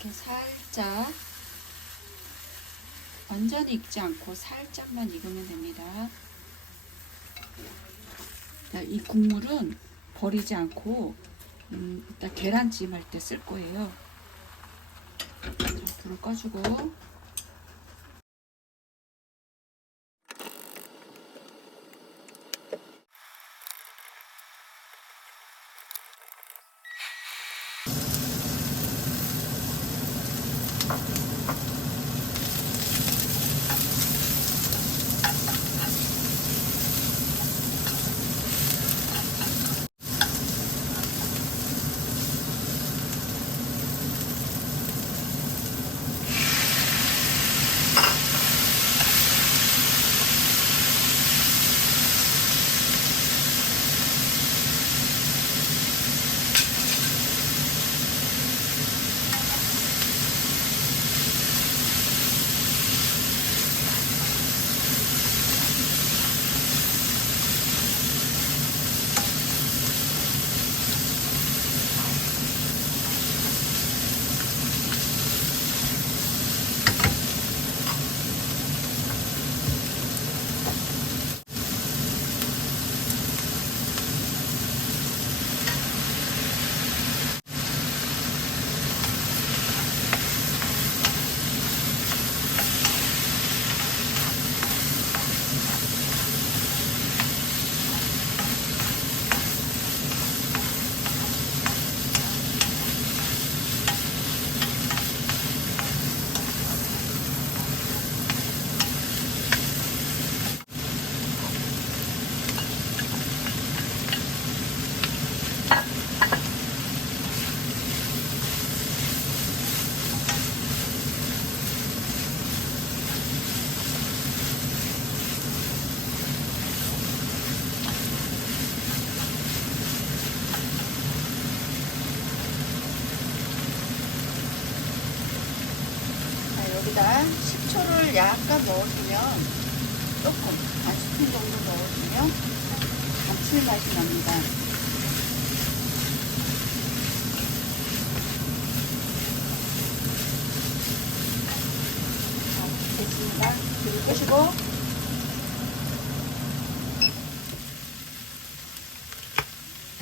이렇게 살짝 완전히 익지 않고 살짝만 익으면 됩니다. 자, 이 국물은 버리지 않고 음, 일단 계란찜 할 때 쓸 거예요. 자, 불을 꺼주고 식초를 약간 넣어주면 조금 한 스푼 정도 넣어주면 감칠맛이 납니다. 끄시고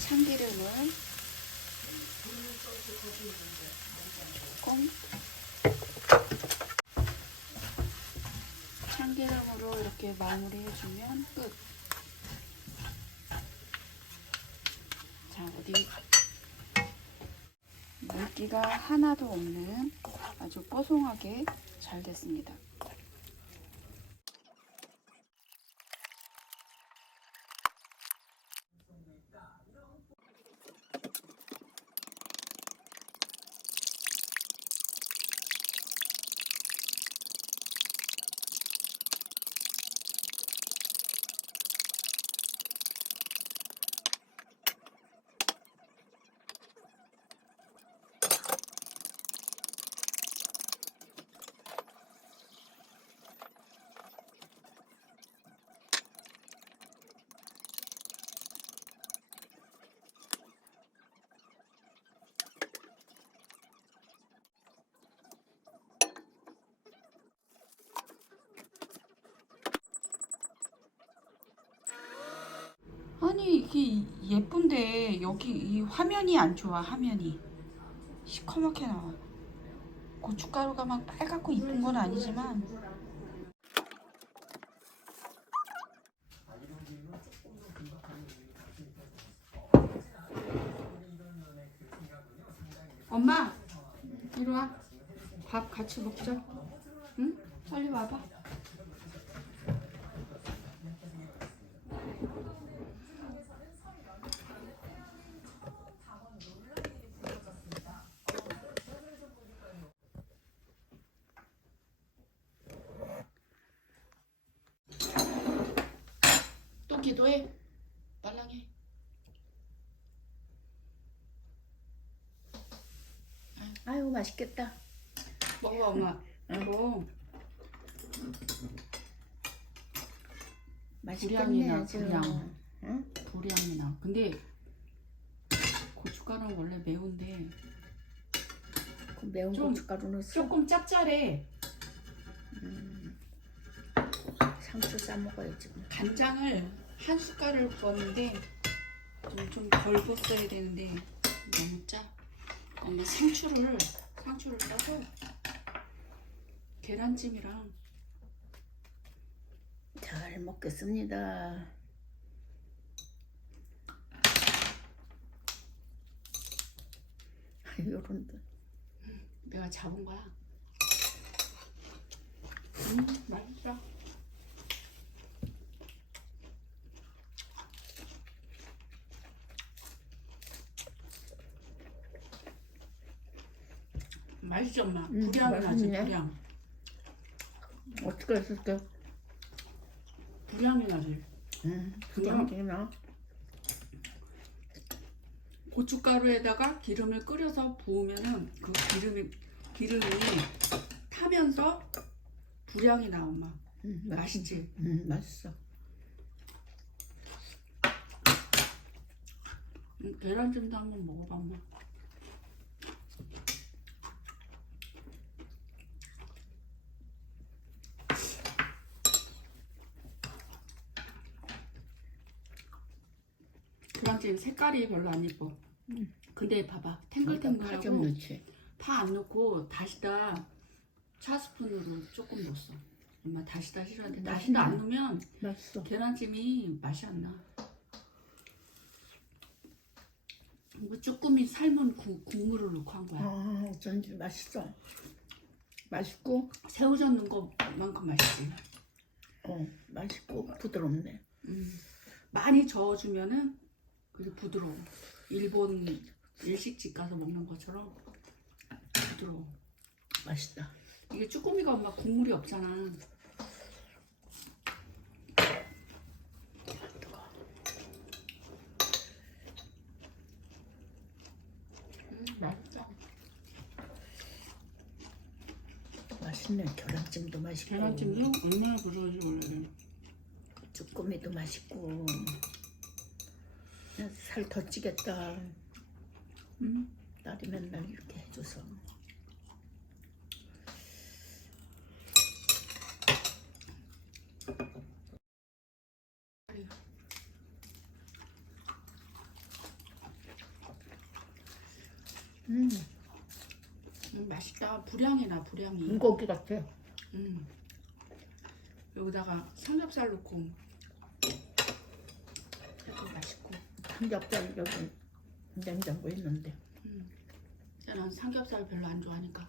참기름을 조금 참기름으로 이렇게 마무리 해주면 끝. 자, 어디 물기가 하나도 없는 아주 뽀송하게 잘 됐습니다. 아니 이게 예쁜데 여기 이 화면이 안 좋아 화면이. 시커멓게 나와. 고춧가루가 막 빨갛고 이쁜 건 아니지만. 엄마 이리 와밥 같이 먹자. 응? 빨리 와봐 또 기도해 빨랑해 아유 맛있겠다. 먹어 엄마 이거 맛있겠네 불향이나 아주. 불향. 응? 불향이 나 근데 고춧가루는 원래 매운데 매운 좀 고춧가루 넣었어. 조금 짭짤해. 상추 싸 먹어야지. 뭐. 간장을 한 숟갈을 부었는데 좀덜 부었어야 되는데 너무 짜. 엄마 상추를 상추를 따서 계란찜이랑 잘 먹겠습니다. 요런 데. 내가 잡은 거야. 음, 맛있어. 맛있지 엄마? 음, 불향이 나지 맛있네. 불향. 어떻게 했을까? 불향이 나지. 음, 그럼- 그냥 고춧가루에다가 기름을 끓여서 부으면은 그 기름이 기름이 타면서 불향이 나 엄마. 음, 맛있지? 음, 맛있어. 음, 계란찜도 한번 먹어봐 엄마. 계란찜 색깔이 별로 안 예뻐. 음. 근데 봐봐 탱글탱글하고 넣지. 파안 넣고 다시다 차 스푼으로 조금 넣었어. 엄마 다시다 싫어하는데 다시다 안 넣으면 맛있어. 계란찜이 맛이 안 나. 이거 쭈꾸미 삶은 국, 국물을 넣고 한 거야. 아, 어쩐지 맛있어. 맛있고, 새우젓 넣은 것만큼 맛있지. 어, 맛있고 부드럽네. 음. 많이 저어주면은 그게 부드러워. 일본 일식집 가서 먹는 것처럼 부드러워. 맛있다. 이게 쭈꾸미가 엄마 국물이 없잖아. 맛있네. 계란찜도 맛있고. 계란찜도 얼마나 부드러운지 몰라요. 쭈꾸미도 맛있고. 살 더 찌겠다. 음. 딸이 맨날 이렇게 해줘서. 음, 음, 맛있다. 불향이 나, 불향이. 물고기 같아. 음. 여기다가 삼겹살 넣고 맛있고. 삼겹살 여기 냉장고에 있는데. 난 삼겹살 별로 안 좋아하니까.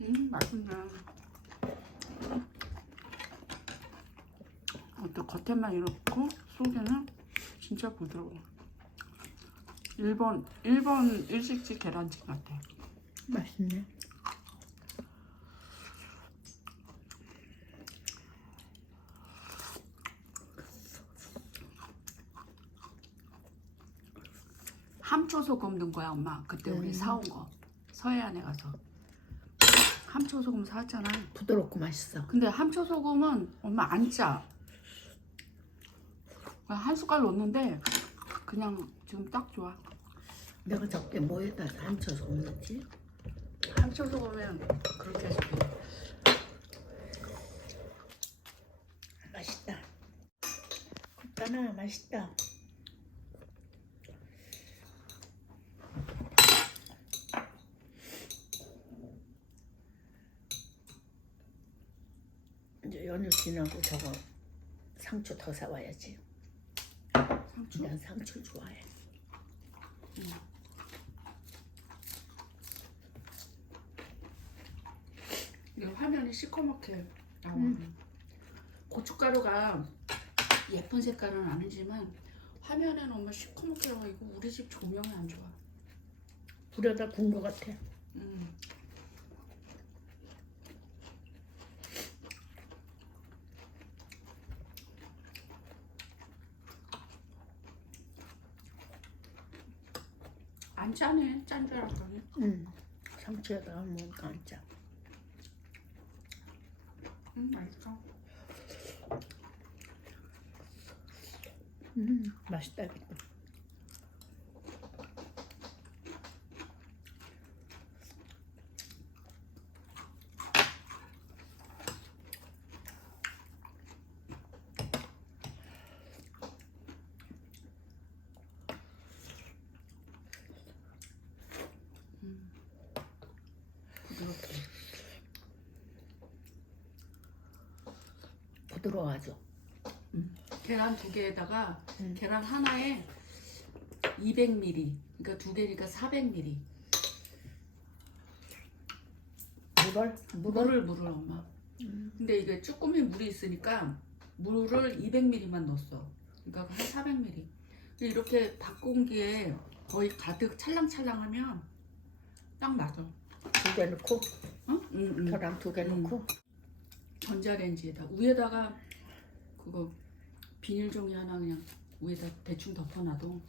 음, 맛있네. 어때 겉에만 이렇고 속에는 진짜 부드러워. 일본 일본 일식집 계란찜 같아. 맛있네. 함초 소금 넣은 거야 엄마. 그때 우리 음. 사온 거 서해안에 가서 함초 소금 사왔잖아. 부드럽고 맛있어. 근데 함초 소금은 엄마 안 짜. 그냥 한 숟갈 넣었는데 그냥 지금 딱 좋아. 내가 저게 뭐에다 앉혀서 먹는지? 함초 소금은 그렇게 해서 돼. 맛있다. 굽다나 맛있다. 이제 연휴 지나고 저거 상추 더 사와야지. 상추? 난 상추 좋아해. 이게 화면이 시커멓게 나와. 음. 고춧가루가 예쁜 색깔은 아니지만 화면에 너무 시커멓게 나와. 이거 우리 집 조명이 안 좋아. 불에다 구운 것 같아. 음. 안 짜네 짠 줄 알았더니 음, 상추에다 먹으니까 안 짜. 음 맛있어 음, 맛있다 이것도. 부드러워하죠. 계란 두 개에다가 음. 계란 하나에 200ml. 그러니까 두 개니까 400ml. 물을 물을 물을 엄마. 음. 근데 이게 쭈꾸미 물이 있으니까 물을 200ml만 넣었어. 그러니까 한 400ml. 근데 이렇게 밥공기에 거의 가득 찰랑찰랑하면 딱 맞아. 두 개 넣고 응? 응, 응. 계란 두개 음. 넣고 전자레인지에다 위에다가 그거 비닐 종이 하나 그냥 위에다 대충 덮어놔도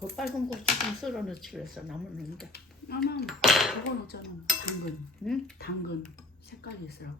그 빨간 고추 좀 썰어 넣지 그래서 남았는데. 아마 저거 넣었잖아 당근 응? 당근 색깔이 있으라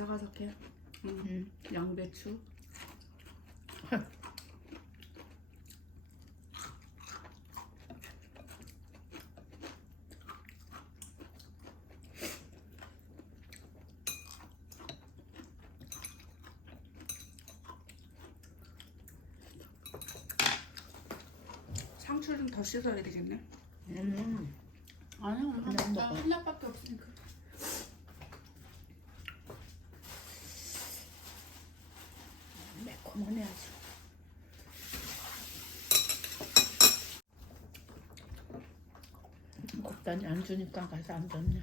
아삭아삭해 음. 음. 양배추 상추 좀더 씻어야 되겠네 음. 아니야 그냥 먹어. 한 lap밖에 없으니까 매콤하네 아주. 곱단이 안 주니까 가서 안 줬네.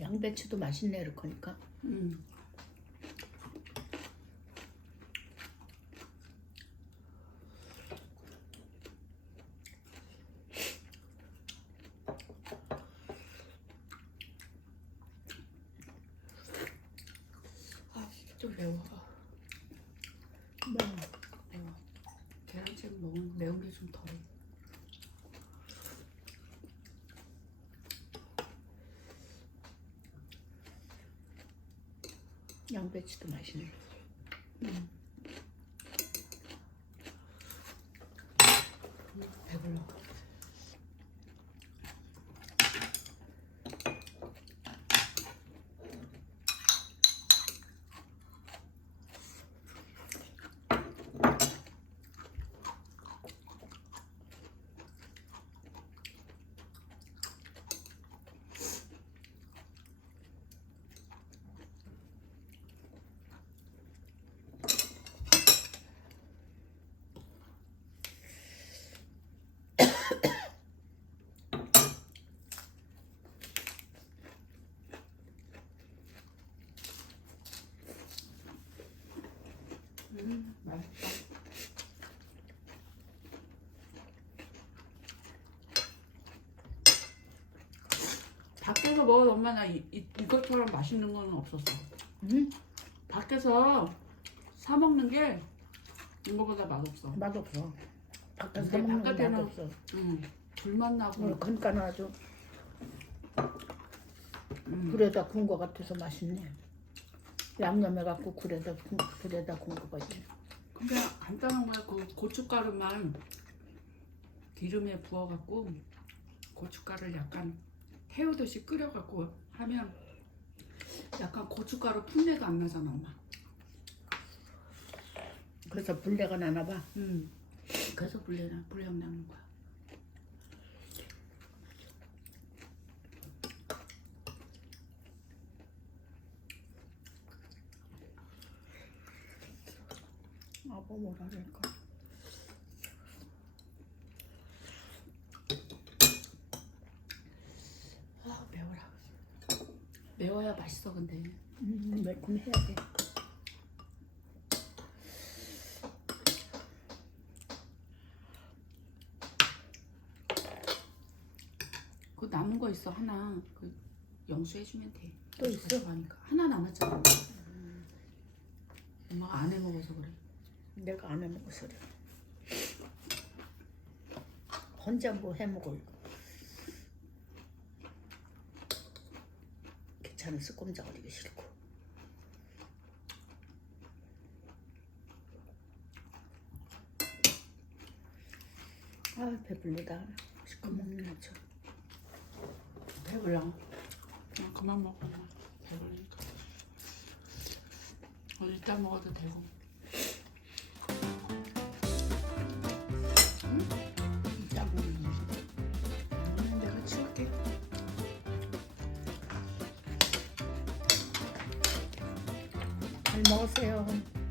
양배추도 맛있네 이렇게 하니까. 음. 아, 좀 매워. 매워. 매워. 계란찜 먹으면 매운 게 좀 덜해. 양배추도 맛있네. 음, 배불러. 음, 맛있다. 밖에서 먹은 엄마 나 이, 이, 이것처럼 맛있는 건 없었어. 음? 밖에서 사 먹는 게 이거보다 맛없어. 맛없어. 바깥에서 근데 먹는 거 바깥에는- 맛없어. 음, 불맛 나고. 어, 그러니까 아주 음. 굴에다 구운 거 같아서 맛있네. 양념해갖고 굴에다 구- 굴에다 구운 거 같지. 그냥 간단한 거야. 그 고춧가루만 기름에 부어갖고 고춧가루를 약간 태우듯이 끓여갖고 하면 약간 고춧가루 풋내가 안 나잖아 엄마. 그래서 불내가 나나 봐. 음. 그래서 불내나 불량 나는 거야. 아빠 뭐라 그럴까? 아 매워라. 매워야 맛있어 근데. 음, 매콤해야 돼. 그 남은 거 있어 하나 그 영수 해주면 돼. 또 있어? 하니까 하나 남았잖아. 엄마가 안 해 먹어서 그래. 내가 안 해먹어서 그래. 혼자 뭐 해먹을 귀찮은 습꼼자 어리기 싫고 아 배불리다 시커멓게 하죠 배불러. 그냥 그만 먹어. 배불리니까. 어, 이따 먹어도 되고. 잘 먹으세요